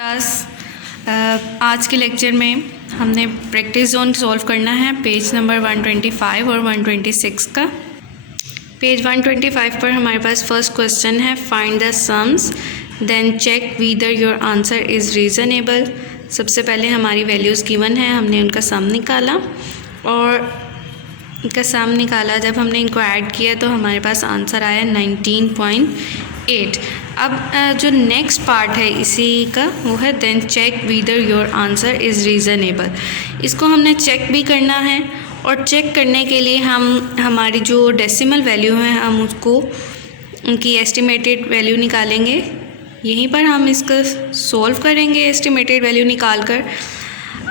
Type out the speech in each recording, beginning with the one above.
Class आज के lecture में हमने प्रैक्टिस जोन सॉल्व करना है पेज नंबर 125 और 126 का। पेज 125 पर हमारे पास फर्स्ट क्वेश्चन है find the sums then check whether your answer is reasonable. सबसे पहले हमारी वैल्यूज़ गिवन है, हमने उनका सम निकाला और इनका सम निकाला। जब हमने इनको ऐड किया तो हमारे पास आंसर आया 19.8। अब जो नेक्स्ट पार्ट है इसी का वो है then check whether your answer is reasonable. इसको हमने चेक भी करना है और चेक करने के लिए हम हमारी जो डेसिमल वैल्यू है हम उसको उनकी एस्टिमेटेड वैल्यू निकालेंगे। यहीं पर हम इसका सॉल्व करेंगे एस्टिमेटेड वैल्यू निकाल कर।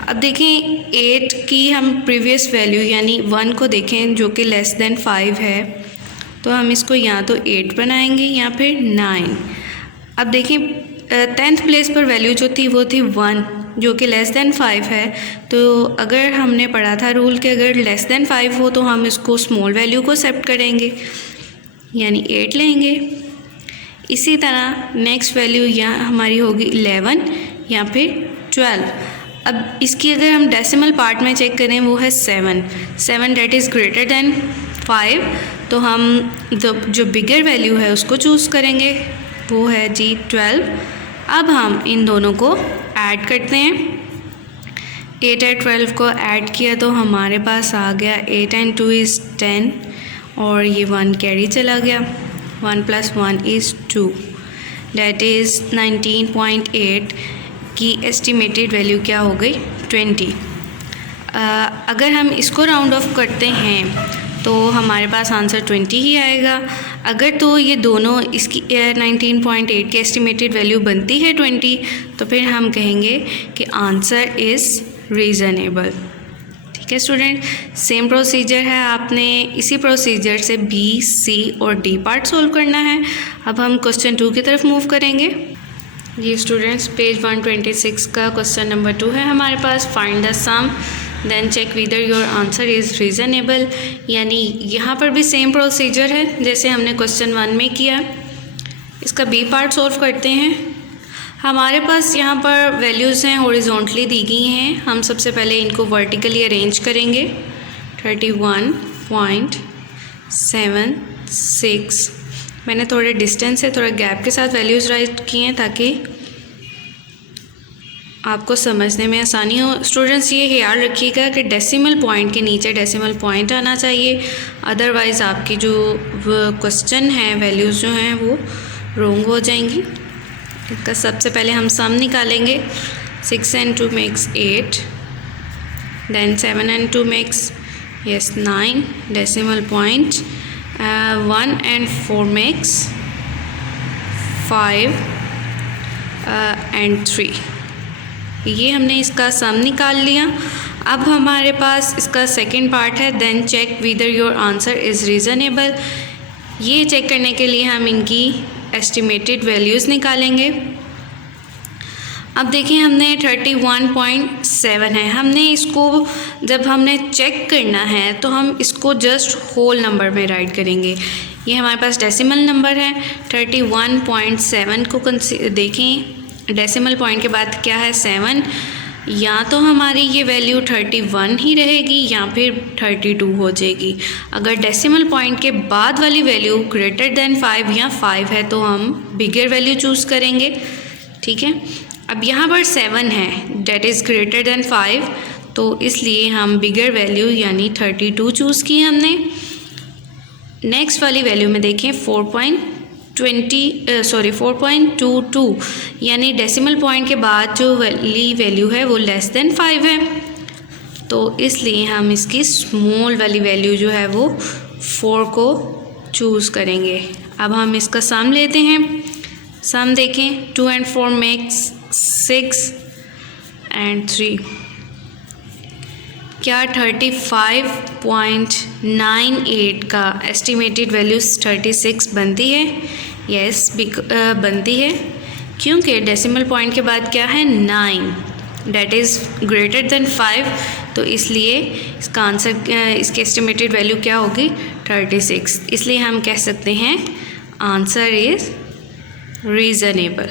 अब देखें 8 की हम प्रीवियस वैल्यू यानी 1 को देखें जो कि लेस देन 5 है, तो हम इसको या तो 8 बनाएंगे या फिर 9। अब देखें 10th प्लेस पर वैल्यू जो थी वो थी 1 जो कि लेस देन 5 है। तो अगर हमने पढ़ा था रूल कि अगर लेस देन 5 हो तो हम इसको स्मॉल वैल्यू को एक्सेप्ट करेंगे यानी 8 लेंगे। इसी तरह नेक्स्ट वैल्यू यहाँ हमारी होगी 11 या फिर 12। अब इसकी अगर हम डेसिमल पार्ट में चेक करें वो है 7 डेट इज़ ग्रेटर देन 5, तो हम जो बिगर वैल्यू है उसको चूज़ करेंगे, वो है जी 12। अब हम इन दोनों को ऐड करते हैं। 8 और 12 को ऐड किया तो हमारे पास आ गया 8 and 2 is 10 और ये 1 कैरी चला गया। 1 + 1 is 2 डेट इज़ 19.8 की एस्टिमेटेड वैल्यू क्या हो गई 20। अगर हम इसको राउंड ऑफ करते हैं तो हमारे पास आंसर 20 ही आएगा। अगर तो ये दोनों इसकी 19.8 की एस्टिमेटेड वैल्यू बनती है 20, तो फिर हम कहेंगे कि आंसर इज़ रीज़नेबल। ठीक है स्टूडेंट, सेम प्रोसीजर है, आपने इसी प्रोसीजर से बी, सी और डी पार्ट सोल्व करना है। अब हम क्वेश्चन 2 की तरफ मूव करेंगे। ये स्टूडेंट्स पेज 126 का क्वेश्चन नंबर 2 है हमारे पास। Find the sum then check whether your answer is reasonable. यानी यहाँ पर भी सेम प्रोसीजर है जैसे हमने क्वेश्चन 1 में किया। इसका बी पार्ट सॉल्व करते हैं। हमारे पास यहाँ पर वैल्यूज़ हैं हॉरिजॉन्टली दी गई हैं। हम सबसे पहले इनको वर्टिकली अरेंज करेंगे। 31.76 मैंने थोड़े डिस्टेंस से थोड़ा गैप के साथ वैल्यूज़ राइट किए हैं ताकि आपको समझने में आसानी हो। स्टूडेंट्स ये ख्याल रखिएगा कि डेसिमल पॉइंट के नीचे डेसिमल पॉइंट आना चाहिए, अदरवाइज़ आपकी जो क्वेश्चन है वैल्यूज़ जो हैं वो रॉन्ग हो जाएंगी। इसका सबसे पहले हम सम निकालेंगे। 6 and 2 makes 8, then 7 and 2 makes 9 decimal point, 1 and 4 makes 5 and 3। ये हमने इसका सम निकाल लिया। अब हमारे पास इसका सेकंड पार्ट है then check whether your answer is reasonable. ये चेक करने के लिए हम इनकी एस्टिमेटेड वैल्यूज़ निकालेंगे। अब देखिए हमने 31.7 है, हमने इसको जब हमने चेक करना है तो हम इसको जस्ट होल नंबर में राइट करेंगे। ये हमारे पास डेसिमल नंबर है। 31.7 को देखें, डेसिमल पॉइंट के बाद क्या है 7, या तो हमारी ये वैल्यू 31 ही रहेगी या फिर 32 हो जाएगी। अगर डेसिमल पॉइंट के बाद वाली वैल्यू ग्रेटर देन 5 या 5 है तो हम बिगर वैल्यू चूज़ करेंगे। ठीक है, अब यहाँ पर 7 है डेट इज़ ग्रेटर देन 5, तो इसलिए हम बिगर वैल्यू यानी 32 चूज़ की हमने। नेक्स्ट वाली वैल्यू में देखें 4.22 यानी डेसिमल पॉइंट के बाद जो वाली वैल्यू है वो लेस देन 5 है, तो इसलिए हम इसकी स्मॉल वाली वैल्यू जो है वो 4 को चूज़ करेंगे। अब हम इसका सम लेते हैं। सम देखें 2 and 4 makes 6 and 3। क्या 35.98 का एस्टिमेटेड वैल्यू 36 बनती है? यस बनती है, क्योंकि डेसिमल पॉइंट के बाद क्या है 9 डेट इज़ ग्रेटर देन 5, तो इसलिए इसका आंसर इसकी एस्टिमेटेड वैल्यू क्या होगी 36। इसलिए हम कह सकते हैं आंसर इज़ रीज़नेबल।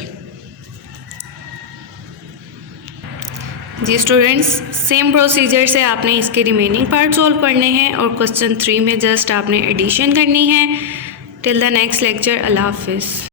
जी स्टूडेंट्स, सेम प्रोसीजर से आपने इसके रिमेनिंग पार्ट सॉल्व करने हैं और क्वेश्चन 3 में जस्ट आपने एडिशन करनी है। टिल द नेक्स्ट लेक्चर, अल्लाह हाफिज़।